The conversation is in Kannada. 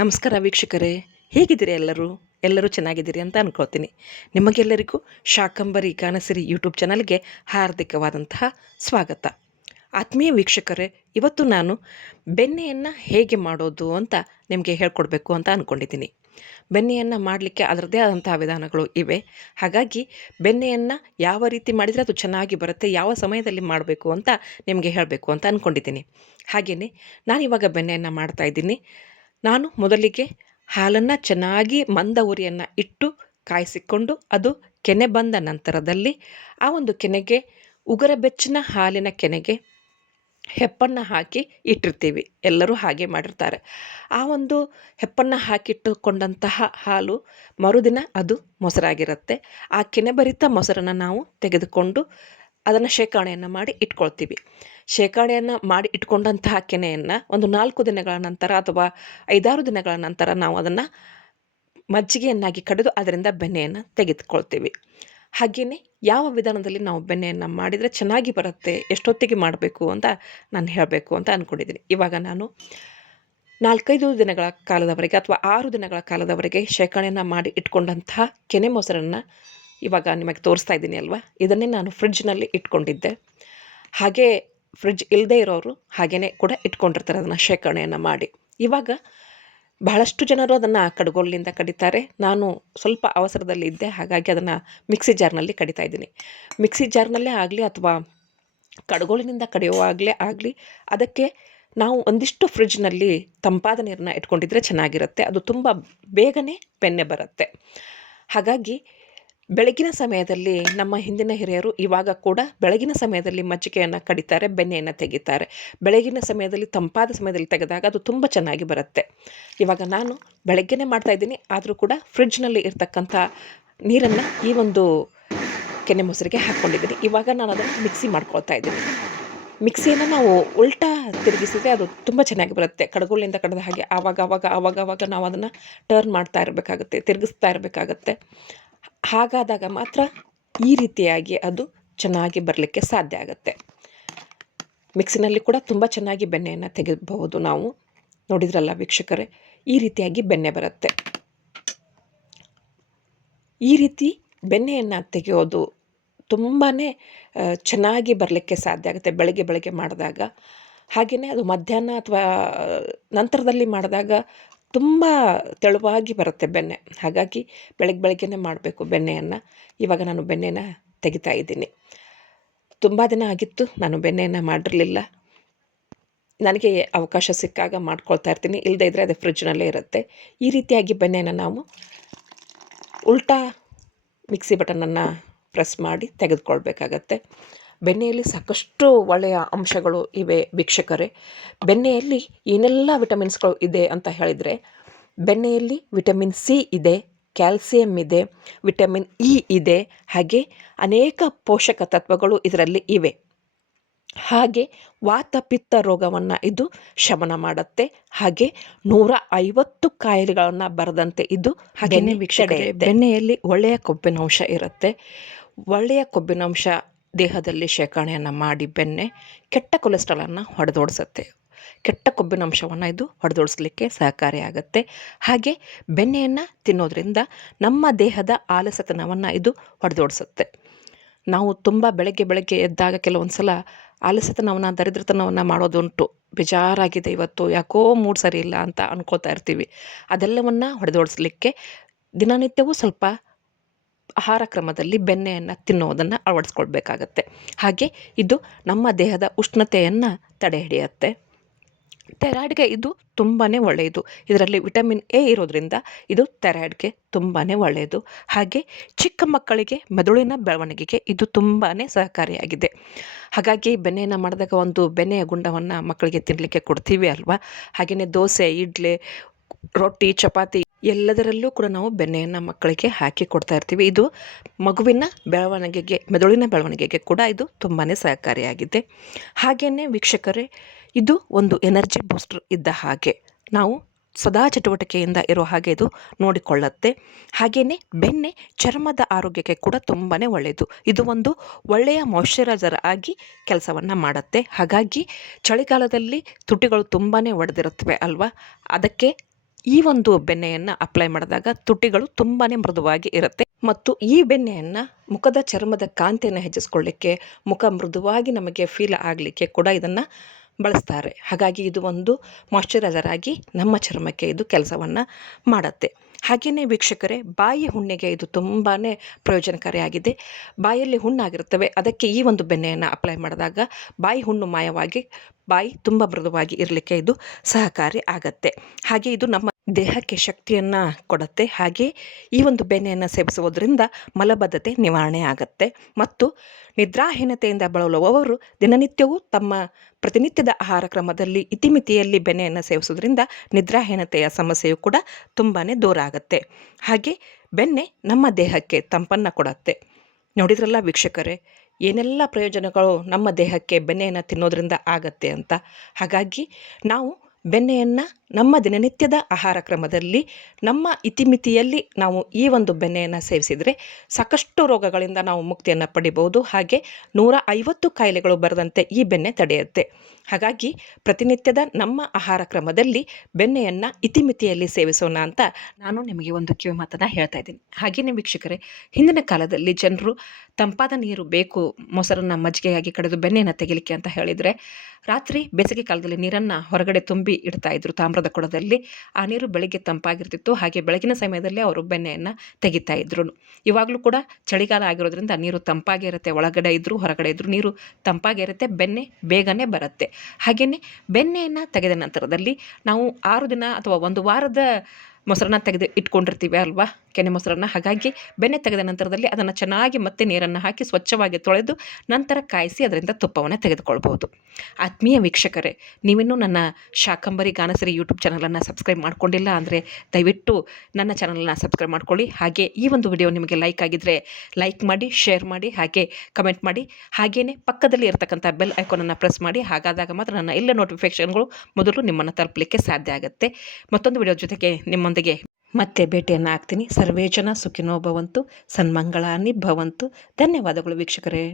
ನಮಸ್ಕಾರ ವೀಕ್ಷಕರೇ, ಹೇಗಿದ್ದೀರಿ ಎಲ್ಲರೂ ಚೆನ್ನಾಗಿದ್ದೀರಿ ಅಂತ ಅಂದ್ಕೊಳ್ತೀನಿ. ನಿಮಗೆಲ್ಲರಿಗೂ ಶಾಕಂಬರಿ ಗಾನಸಿರಿ ಯೂಟ್ಯೂಬ್ ಚಾನಲ್ಗೆ ಹಾರ್ದಿಕವಾದಂತಹ ಸ್ವಾಗತ. ಆತ್ಮೀಯ ವೀಕ್ಷಕರೇ, ಇವತ್ತು ನಾನು ಬೆಣ್ಣೆಯನ್ನು ಹೇಗೆ ಮಾಡೋದು ಅಂತ ನಿಮಗೆ ಹೇಳ್ಕೊಡ್ಬೇಕು ಅಂತ ಅಂದ್ಕೊಂಡಿದ್ದೀನಿ. ಬೆಣ್ಣೆಯನ್ನು ಮಾಡಲಿಕ್ಕೆ ಅದರದ್ದೇ ಆದಂತಹ ವಿಧಾನಗಳು ಇವೆ. ಹಾಗಾಗಿ ಬೆಣ್ಣೆಯನ್ನು ಯಾವ ರೀತಿ ಮಾಡಿದರೆ ಅದು ಚೆನ್ನಾಗಿ ಬರುತ್ತೆ, ಯಾವ ಸಮಯದಲ್ಲಿ ಮಾಡಬೇಕು ಅಂತ ನಿಮಗೆ ಹೇಳಬೇಕು ಅಂತ ಅಂದ್ಕೊಂಡಿದ್ದೀನಿ. ಹಾಗೆಯೇ ನಾನಿವಾಗ ಬೆಣ್ಣೆಯನ್ನು ಮಾಡ್ತಾಯಿದ್ದೀನಿ. ನಾನು ಮೊದಲಿಗೆ ಹಾಲನ್ನು ಚೆನ್ನಾಗಿ ಮಂದ ಉರಿಯನ್ನು ಇಟ್ಟು ಕಾಯಿಸಿಕೊಂಡು ಅದು ಕೆನೆ ಬಂದ ನಂತರದಲ್ಲಿ ಆ ಒಂದು ಕೆನೆಗೆ ಉಗುರ ಬೆಚ್ಚನ ಹಾಲಿನ ಕೆನೆಗೆ ಹೆಪ್ಪನ್ನು ಹಾಕಿ ಇಟ್ಟಿರ್ತೀವಿ. ಎಲ್ಲರೂ ಹಾಗೆ ಮಾಡಿರ್ತಾರೆ. ಆ ಒಂದು ಹೆಪ್ಪನ್ನು ಹಾಕಿಟ್ಟುಕೊಂಡಂತಹ ಹಾಲು ಮರುದಿನ ಅದು ಮೊಸರಾಗಿರುತ್ತೆ. ಆ ಕೆನೆಭರಿತ ಮೊಸರನ್ನು ನಾವು ತೆಗೆದುಕೊಂಡು ಅದನ್ನು ಶೇಖರಣೆಯನ್ನು ಮಾಡಿ ಇಟ್ಕೊಳ್ತೀವಿ. ಶೇಖರಣೆಯನ್ನು ಮಾಡಿ ಇಟ್ಕೊಂಡಂತಹ ಕೆನೆಯನ್ನು ಒಂದು 4 ದಿನಗಳ ನಂತರ ಅಥವಾ 5-6 ದಿನಗಳ ನಂತರ ನಾವು ಅದನ್ನು ಮಜ್ಜಿಗೆಯನ್ನಾಗಿ ಕಡಿದು ಅದರಿಂದ ಬೆಣ್ಣೆಯನ್ನು ತೆಗೆದುಕೊಳ್ತೀವಿ. ಹಾಗೆಯೇ ಯಾವ ವಿಧಾನದಲ್ಲಿ ನಾವು ಬೆಣ್ಣೆಯನ್ನು ಮಾಡಿದರೆ ಚೆನ್ನಾಗಿ ಬರುತ್ತೆ, ಎಷ್ಟೊತ್ತಿಗೆ ಮಾಡಬೇಕು ಅಂತ ನಾನು ಹೇಳಬೇಕು ಅಂತ ಅಂದ್ಕೊಂಡಿದ್ದೀನಿ. ಇವಾಗ ನಾನು 4-5 ದಿನಗಳ ಕಾಲದವರೆಗೆ ಅಥವಾ 6 ದಿನಗಳ ಕಾಲದವರೆಗೆ ಶೇಖರಣೆಯನ್ನು ಮಾಡಿ ಇಟ್ಕೊಂಡಂತಹ ಕೆನೆ ಮೊಸರನ್ನು ಇವಾಗ ನಿಮಗೆ ತೋರಿಸ್ತಾ ಇದ್ದೀನಿ ಅಲ್ವಾ. ಇದನ್ನೇ ನಾನು ಫ್ರಿಡ್ಜ್ನಲ್ಲಿ ಇಟ್ಕೊಂಡಿದ್ದೆ. ಹಾಗೇ ಫ್ರಿಡ್ಜ್ ಇಲ್ಲದೇ ಇರೋರು ಹಾಗೆಯೇ ಕೂಡ ಇಟ್ಕೊಂಡಿರ್ತಾರೆ ಅದನ್ನು ಶೇಖರಣೆಯನ್ನು ಮಾಡಿ. ಇವಾಗ ಬಹಳಷ್ಟು ಜನರು ಅದನ್ನು ಕಡ್ಗೋಲಿನಿಂದ ಕಡಿತಾರೆ. ನಾನು ಸ್ವಲ್ಪ ಅವಸರದಲ್ಲಿ ಇದ್ದೆ, ಹಾಗಾಗಿ ಅದನ್ನು ಮಿಕ್ಸಿ ಜಾರ್ನಲ್ಲಿ ಕಡಿತಾ ಇದ್ದೀನಿ. ಮಿಕ್ಸಿ ಜಾರ್ನಲ್ಲೇ ಆಗಲಿ ಅಥವಾ ಕಡ್ಗೋಲಿನಿಂದ ಕಡಿಯುವಾಗಲೇ ಆಗಲಿ ಅದಕ್ಕೆ ನಾವು ಒಂದಿಷ್ಟು ಫ್ರಿಡ್ಜ್ನಲ್ಲಿ ತಂಪಾದ ನೀರನ್ನು ಇಟ್ಕೊಂಡಿದ್ರೆ ಚೆನ್ನಾಗಿರುತ್ತೆ. ಅದು ತುಂಬ ಬೇಗನೆ ಬೆಣ್ಣೆ ಬರುತ್ತೆ. ಹಾಗಾಗಿ ಬೆಳಗಿನ ಸಮಯದಲ್ಲಿ ನಮ್ಮ ಹಿಂದಿನ ಹಿರಿಯರು ಇವಾಗ ಕೂಡ ಬೆಳಗಿನ ಸಮಯದಲ್ಲಿ ಮಜ್ಜಿಗೆಯನ್ನು ಕಡಿತಾರೆ, ಬೆಣ್ಣೆಯನ್ನು ತೆಗಿತಾರೆ. ಬೆಳಗಿನ ಸಮಯದಲ್ಲಿ ತಂಪಾದ ಸಮಯದಲ್ಲಿ ತೆಗೆದಾಗ ಅದು ತುಂಬ ಚೆನ್ನಾಗಿ ಬರುತ್ತೆ. ಇವಾಗ ನಾನು ಬೆಳಗ್ಗೆನೇ ಮಾಡ್ತಾಯಿದ್ದೀನಿ, ಆದರೂ ಕೂಡ ಫ್ರಿಡ್ಜ್ನಲ್ಲಿ ಇರ್ತಕ್ಕಂಥ ನೀರನ್ನು ಈ ಒಂದು ಕೆನೆ ಮೊಸರಿಗೆ ಹಾಕ್ಕೊಂಡಿದ್ದೀನಿ. ಇವಾಗ ನಾನು ಅದನ್ನು ಮಿಕ್ಸಿ ಮಾಡ್ಕೊಳ್ತಾ ಇದ್ದೀನಿ. ಮಿಕ್ಸಿಯನ್ನು ನಾವು ಉಲ್ಟಾ ತಿರುಗಿಸಿದರೆ ಅದು ತುಂಬ ಚೆನ್ನಾಗಿ ಬರುತ್ತೆ. ಕಡಗೋಲಿಂದ ಕಡಿದ ಹಾಗೆ ಆವಾಗ ನಾವು ಅದನ್ನು ಟರ್ನ್ ಮಾಡ್ತಾ ಇರಬೇಕಾಗುತ್ತೆ, ತಿರುಗಿಸ್ತಾ ಇರಬೇಕಾಗತ್ತೆ. ಹಾಗಾದಾಗ ಮಾತ್ರ ಈ ರೀತಿಯಾಗಿ ಅದು ಚೆನ್ನಾಗಿ ಬರಲಿಕ್ಕೆ ಸಾಧ್ಯ ಆಗುತ್ತೆ. ಮಿಕ್ಸಿನಲ್ಲಿ ಕೂಡ ತುಂಬ ಚೆನ್ನಾಗಿ ಬೆಣ್ಣೆಯನ್ನು ತೆಗೆಯಬಹುದು ನಾವು. ನೋಡಿದ್ರಲ್ಲ ವೀಕ್ಷಕರೇ, ಈ ರೀತಿಯಾಗಿ ಬೆಣ್ಣೆ ಬರುತ್ತೆ. ಈ ರೀತಿ ಬೆಣ್ಣೆಯನ್ನು ತೆಗೆಯೋದು ತುಂಬಾ ಚೆನ್ನಾಗಿ ಬರಲಿಕ್ಕೆ ಸಾಧ್ಯ ಆಗುತ್ತೆ ಬೆಳಗ್ಗೆ ಮಾಡಿದಾಗ. ಹಾಗೆಯೇ ಅದು ಮಧ್ಯಾಹ್ನ ಅಥವಾ ನಂತರದಲ್ಲಿ ಮಾಡಿದಾಗ ತುಂಬ ತೆಳುವಾಗಿ ಬರುತ್ತೆ ಬೆಣ್ಣೆ. ಹಾಗಾಗಿ ಬೆಳಗ್ಗೆನೇ ಮಾಡಬೇಕು ಬೆಣ್ಣೆಯನ್ನು. ಇವಾಗ ನಾನು ಬೆಣ್ಣೆನ ತೆಗಿತಾ ಇದ್ದೀನಿ. ತುಂಬ ದಿನ ಆಗಿತ್ತು ನಾನು ಬೆಣ್ಣೆಯನ್ನು ಮಾಡಿರಲಿಲ್ಲ. ನನಗೆ ಅವಕಾಶ ಸಿಕ್ಕಾಗ ಮಾಡ್ಕೊಳ್ತಾ ಇರ್ತೀನಿ, ಇಲ್ಲದೇ ಇದ್ದರೆ ಅದು ಫ್ರಿಡ್ಜ್ನಲ್ಲೇ ಇರುತ್ತೆ. ಈ ರೀತಿಯಾಗಿ ಬೆಣ್ಣೆನ ನಾವು ಉಲ್ಟಾ ಮಿಕ್ಸಿ ಬಟನನ್ನು ಪ್ರೆಸ್ ಮಾಡಿ ತೆಗೆದುಕೊಳ್ಬೇಕಾಗತ್ತೆ. ಬೆಣ್ಣೆಯಲ್ಲಿ ಸಾಕಷ್ಟು ಒಳ್ಳೆಯ ಅಂಶಗಳು ಇವೆ ವೀಕ್ಷಕರೇ. ಬೆಣ್ಣೆಯಲ್ಲಿ ಏನೆಲ್ಲ ವಿಟಮಿನ್ಸ್ಗಳು ಇದೆ ಅಂತ ಹೇಳಿದರೆ, ಬೆಣ್ಣೆಯಲ್ಲಿ ವಿಟಮಿನ್ ಸಿ ಇದೆ, ಕ್ಯಾಲ್ಸಿಯಂ ಇದೆ, ವಿಟಮಿನ್ ಇ ಇದೆ, ಹಾಗೆ ಅನೇಕ ಪೋಷಕ ತತ್ವಗಳು ಇದರಲ್ಲಿ ಇವೆ. ಹಾಗೆ ವಾತ ಪಿತ್ತ ರೋಗವನ್ನು ಇದು ಶಮನ ಮಾಡುತ್ತೆ. ಹಾಗೆ 150 ಕಾಯಿಲೆಗಳನ್ನು ಬರದಂತೆ ಇದು ಹಾಗೆಯೇ ವೀಕ್ಷಕರೇ, ಬೆಣ್ಣೆಯಲ್ಲಿ ಒಳ್ಳೆಯ ಕೊಬ್ಬಿನಾಂಶ ಇರುತ್ತೆ. ಒಳ್ಳೆಯ ಕೊಬ್ಬಿನಾಂಶ ದೇಹದಲ್ಲಿ ಶೇಖರಣೆಯನ್ನು ಮಾಡಿ ಬೆಣ್ಣೆ ಕೆಟ್ಟ ಕೊಲೆಸ್ಟ್ರಾಲನ್ನು ಹೊಡೆದೋಡಿಸುತ್ತೆ. ಕೆಟ್ಟ ಕೊಬ್ಬಿನಾಂಶವನ್ನು ಇದು ಹೊಡೆದೋಡಿಸ್ಲಿಕ್ಕೆ ಸಹಕಾರಿಯಾಗುತ್ತೆ. ಹಾಗೆ ಬೆಣ್ಣೆಯನ್ನು ತಿನ್ನೋದ್ರಿಂದ ನಮ್ಮ ದೇಹದ ಆಲಸತನವನ್ನು ಇದು ಹೊಡೆದೋಡಿಸುತ್ತೆ. ನಾವು ತುಂಬ ಬೆಳಗ್ಗೆ ಎದ್ದಾಗ ಕೆಲವೊಂದು ಸಲ ಆಲಸ್ಯತನವನ್ನು, ದರಿದ್ರತನವನ್ನು ಮಾಡೋದುಂಟು. ಬೇಜಾರಾಗಿದೆ ಇವತ್ತು, ಯಾಕೋ ಮೂಡ್ ಸರಿ ಇಲ್ಲ ಅಂತ ಅನ್ಕೋತಾ ಇರ್ತೀವಿ. ಅದೆಲ್ಲವನ್ನು ಹೊಡೆದೋಡಿಸ್ಲಿಕ್ಕೆ ದಿನನಿತ್ಯವೂ ಸ್ವಲ್ಪ ಆಹಾರ ಕ್ರಮದಲ್ಲಿ ಬೆಣ್ಣೆಯನ್ನು ತಿನ್ನೋದನ್ನು ಅಳವಡಿಸ್ಕೊಳ್ಬೇಕಾಗತ್ತೆ. ಹಾಗೆ ಇದು ನಮ್ಮ ದೇಹದ ಉಷ್ಣತೆಯನ್ನು ತಡೆ ಹಿಡಿಯುತ್ತೆ. ಥೈರಾಯ್ಡ್ಗೆ ಇದು ತುಂಬಾ ಒಳ್ಳೆಯದು. ಇದರಲ್ಲಿ ವಿಟಮಿನ್ ಎ ಇರೋದ್ರಿಂದ ಇದು ಥೈರಾಯ್ಡ್ಗೆ ತುಂಬಾ ಒಳ್ಳೆಯದು. ಹಾಗೆ ಚಿಕ್ಕ ಮಕ್ಕಳಿಗೆ ಮೆದುಳಿನ ಬೆಳವಣಿಗೆಗೆ ಇದು ತುಂಬಾ ಸಹಕಾರಿಯಾಗಿದೆ. ಹಾಗಾಗಿ ಬೆಣ್ಣೆಯನ್ನು ಮಾಡಿದಾಗ ಒಂದು ಬೆಣ್ಣೆಯ ಗುಂಡವನ್ನು ಮಕ್ಕಳಿಗೆ ತಿನ್ನಲಿಕ್ಕೆ ಕೊಡ್ತೀವಿ ಅಲ್ವಾ. ಹಾಗೆಯೇ ದೋಸೆ, ಇಡ್ಲಿ, ರೊಟ್ಟಿ, ಚಪಾತಿ ಎಲ್ಲದರಲ್ಲೂ ಕೂಡ ನಾವು ಬೆಣ್ಣೆಯನ್ನು ಮಕ್ಕಳಿಗೆ ಹಾಕಿ ಕೊಡ್ತಾ ಇರ್ತೀವಿ. ಇದು ಮಗುವಿನ ಬೆಳವಣಿಗೆಗೆ, ಮೆದುಳಿನ ಬೆಳವಣಿಗೆಗೆ ಕೂಡ ಇದು ತುಂಬಾ ಸಹಕಾರಿಯಾಗಿದೆ. ಹಾಗೆಯೇ ವೀಕ್ಷಕರೇ, ಇದು ಒಂದು ಎನರ್ಜಿ ಬೂಸ್ಟರ್ ಇದ್ದ ಹಾಗೆ, ನಾವು ಸದಾ ಚಟುವಟಿಕೆಯಿಂದ ಇರೋ ಹಾಗೆ ಇದು ನೋಡಿಕೊಳ್ಳುತ್ತೆ. ಹಾಗೆಯೇ ಬೆಣ್ಣೆ ಚರ್ಮದ ಆರೋಗ್ಯಕ್ಕೆ ಕೂಡ ತುಂಬಾ ಒಳ್ಳೆಯದು. ಇದು ಒಂದು ಒಳ್ಳೆಯ ಮಾಯ್ಶ್ಚರೈಸರ್ ಆಗಿ ಕೆಲಸವನ್ನು ಮಾಡುತ್ತೆ. ಹಾಗಾಗಿ ಚಳಿಗಾಲದಲ್ಲಿ ತುಟಿಗಳು ತುಂಬಾ ಒಡೆದಿರುತ್ತವೆ ಅಲ್ವಾ, ಅದಕ್ಕೆ ಈ ಒಂದು ಬೆಣ್ಣೆಯನ್ನು ಅಪ್ಲೈ ಮಾಡಿದಾಗ ತುಟಿಗಳು ತುಂಬಾ ಮೃದುವಾಗಿ ಇರುತ್ತೆ ಮತ್ತು ಈ ಬೆಣ್ಣೆಯನ್ನು ಮುಖದ ಚರ್ಮದ ಕಾಂತಿಯನ್ನು ಹೆಚ್ಚಿಸ್ಕೊಳ್ಳಿಕ್ಕೆ, ಮುಖ ಮೃದುವಾಗಿ ನಮಗೆ ಫೀಲ್ ಆಗಲಿಕ್ಕೆ ಕೂಡ ಇದನ್ನು ಬಳಸ್ತಾರೆ. ಹಾಗಾಗಿ ಇದು ಒಂದು ಮಾಯ್ಶ್ಚರೈಸರ್ ಆಗಿ ನಮ್ಮ ಚರ್ಮಕ್ಕೆ ಇದು ಕೆಲಸವನ್ನು ಮಾಡುತ್ತೆ. ಹಾಗೆಯೇ ವೀಕ್ಷಕರೇ, ಬಾಯಿ ಹುಣ್ಣಿಗೆ ಇದು ತುಂಬಾ ಪ್ರಯೋಜನಕಾರಿಯಾಗಿದೆ. ಬಾಯಲ್ಲಿ ಹುಣ್ಣಾಗಿರುತ್ತವೆ, ಅದಕ್ಕೆ ಈ ಒಂದು ಬೆಣ್ಣೆಯನ್ನು ಅಪ್ಲೈ ಮಾಡಿದಾಗ ಬಾಯಿ ಹುಣ್ಣು ಮಾಯವಾಗಿ ಬಾಯಿ ತುಂಬ ಮೃದುವಾಗಿ ಇರಲಿಕ್ಕೆ ಇದು ಸಹಕಾರಿ ಆಗತ್ತೆ. ಹಾಗೆ ಇದು ನಮ್ಮ ದೇಹಕ್ಕೆ ಶಕ್ತಿಯನ್ನು ಕೊಡುತ್ತೆ. ಹಾಗೆ ಈ ಒಂದು ಬೆಣ್ಣೆಯನ್ನು ಸೇವಿಸುವುದರಿಂದ ಮಲಬದ್ಧತೆ ನಿವಾರಣೆ ಆಗತ್ತೆ ಮತ್ತು ನಿದ್ರಾಹೀನತೆಯಿಂದ ಬಳಲುವವರು ದಿನನಿತ್ಯವೂ ತಮ್ಮ ಪ್ರತಿನಿತ್ಯದ ಆಹಾರ ಕ್ರಮದಲ್ಲಿ ಇತಿಮಿತಿಯಲ್ಲಿ ಬೆಣ್ಣೆಯನ್ನು ಸೇವಿಸೋದ್ರಿಂದ ನಿದ್ರಾಹೀನತೆಯ ಸಮಸ್ಯೆಯು ಕೂಡ ತುಂಬಾ ದೂರ ಆಗುತ್ತೆ. ಹಾಗೆ ಬೆಣ್ಣೆ ನಮ್ಮ ದೇಹಕ್ಕೆ ತಂಪನ್ನು ಕೊಡುತ್ತೆ. ನೋಡಿದ್ರಲ್ಲ ವೀಕ್ಷಕರೇ, ಏನೆಲ್ಲ ಪ್ರಯೋಜನಗಳು ನಮ್ಮ ದೇಹಕ್ಕೆ ಬೆಣ್ಣೆಯನ್ನು ತಿನ್ನೋದ್ರಿಂದ ಆಗತ್ತೆ ಅಂತ. ಹಾಗಾಗಿ ನಾವು ಬೆಣ್ಣೆಯನ್ನು ನಮ್ಮ ದಿನನಿತ್ಯದ ಆಹಾರ ಕ್ರಮದಲ್ಲಿ ನಮ್ಮ ಇತಿಮಿತಿಯಲ್ಲಿ ನಾವು ಈ ಒಂದು ಬೆಣ್ಣೆಯನ್ನು ಸೇವಿಸಿದರೆ ಸಾಕಷ್ಟು ರೋಗಗಳಿಂದ ನಾವು ಮುಕ್ತಿಯನ್ನು ಪಡಿಬೋದು. ಹಾಗೆ 150 ಕಾಯಿಲೆಗಳು ಬರದಂತೆ ಈ ಬೆಣ್ಣೆ ತಡೆಯುತ್ತೆ. ಹಾಗಾಗಿ ಪ್ರತಿನಿತ್ಯದ ನಮ್ಮ ಆಹಾರ ಕ್ರಮದಲ್ಲಿ ಬೆಣ್ಣೆಯನ್ನು ಇತಿಮಿತಿಯಲ್ಲಿ ಸೇವಿಸೋಣ ಅಂತ ನಾನು ನಿಮಗೆ ಒಂದು ಕಿವಿ ಮಾತನ್ನು ಹೇಳ್ತಾ ಇದ್ದೀನಿ. ಹಾಗೆಯೇ ವೀಕ್ಷಕರೇ, ಹಿಂದಿನ ಕಾಲದಲ್ಲಿ ಜನರು ತಂಪಾದ ನೀರು ಬೇಕು ಮೊಸರನ್ನು ಮಜ್ಜಿಗೆಯಾಗಿ ಕಡೆದು ಬೆಣ್ಣೆಯನ್ನು ತೆಗಿಲಿಕ್ಕೆ ಅಂತ ಹೇಳಿದರೆ ರಾತ್ರಿ ಬೇಸಿಗೆ ಕಾಲದಲ್ಲಿ ನೀರನ್ನು ಹೊರಗಡೆ ತುಂಬಿ ಇಡ್ತಾ ಇದ್ರು ತಾಮ್ರದ ಕೊಡದಲ್ಲಿ. ಆ ನೀರು ಬೆಳಿಗ್ಗೆ ತಂಪಾಗಿರ್ತಿತ್ತು. ಹಾಗೆ ಬೆಳಗಿನ ಸಮಯದಲ್ಲಿ ಅವರು ಬೆಣ್ಣೆಯನ್ನು ತೆಗಿತಾ ಇದ್ರು. ಇವಾಗಲೂ ಕೂಡ ಚಳಿಗಾಲ ಆಗಿರೋದ್ರಿಂದ ನೀರು ತಂಪಾಗೇ ಇರುತ್ತೆ. ಒಳಗಡೆ ಇದ್ದರೂ ಹೊರಗಡೆ ಇದ್ದರೂ ನೀರು ತಂಪಾಗೇ ಇರುತ್ತೆ. ಬೆಣ್ಣೆ ಬೇಗನೆ ಬರುತ್ತೆ. ಹಾಗೆಯೇ ಬೆಣ್ಣೆಯನ್ನು ತೆಗೆದ ನಂತರದಲ್ಲಿ ನಾವು 6 ದಿನ ಅಥವಾ 1 ವಾರದ ಮೊಸರನ್ನ ತೆಗೆದು ಇಟ್ಕೊಂಡಿರ್ತೀವಿ ಅಲ್ವಾ, ಕೆನೆ ಮೊಸರನ್ನ. ಹಾಗಾಗಿ ಬೆಣ್ಣೆ ತೆಗೆದ ನಂತರದಲ್ಲಿ ಅದನ್ನು ಚೆನ್ನಾಗಿ ಮತ್ತೆ ನೀರನ್ನು ಹಾಕಿ ಸ್ವಚ್ಛವಾಗಿ ತೊಳೆದು ನಂತರ ಕಾಯಿಸಿ ಅದರಿಂದ ತುಪ್ಪವನ್ನು ತೆಗೆದುಕೊಳ್ಬೋದು. ಆತ್ಮೀಯ ವೀಕ್ಷಕರೇ, ನೀವಿನ್ನೂ ನನ್ನ ಶಾಕಂಬರಿ ಗಾನಸಿರಿ ಯೂಟ್ಯೂಬ್ ಚಾನಲನ್ನು ಸಬ್ಸ್ಕ್ರೈಬ್ ಮಾಡ್ಕೊಂಡಿಲ್ಲ ಅಂದರೆ ದಯವಿಟ್ಟು ನನ್ನ ಚಾನಲನ್ನು ಸಬ್ಸ್ಕ್ರೈಬ್ ಮಾಡ್ಕೊಳ್ಳಿ. ಹಾಗೆ ಈ ಒಂದು ವಿಡಿಯೋ ನಿಮಗೆ ಲೈಕ್ ಆಗಿದ್ದರೆ ಲೈಕ್ ಮಾಡಿ, ಶೇರ್ ಮಾಡಿ, ಹಾಗೆ ಕಮೆಂಟ್ ಮಾಡಿ. ಹಾಗೆಯೇ ಪಕ್ಕದಲ್ಲಿ ಇರತಕ್ಕಂಥ ಬೆಲ್ ಐಕಾನನ್ನು ಪ್ರೆಸ್ ಮಾಡಿ. ಹಾಗಾದಾಗ ಮಾತ್ರ ನನ್ನ ಎಲ್ಲ ನೋಟಿಫಿಕೇಷನ್ಗಳು ಮೊದಲು ನಿಮ್ಮನ್ನು ತಲುಪಲಿಕ್ಕೆ ಸಾಧ್ಯ ಆಗುತ್ತೆ. ಮತ್ತೊಂದು ವಿಡಿಯೋ ಜೊತೆಗೆ ನಿಮ್ಮೊಂದಿಗೆ ಮತ್ತೆ ಭೇಟಿಯನ್ನು ಆಗ್ತೀನಿ. ಸರ್ವೇ ಜನ ಸುಖಿನೋ ಭವಂತು, ಸನ್ಮಂಗಳಾನಿ ಭವಂತು. ಧನ್ಯವಾದಗಳು ವೀಕ್ಷಕರೇ.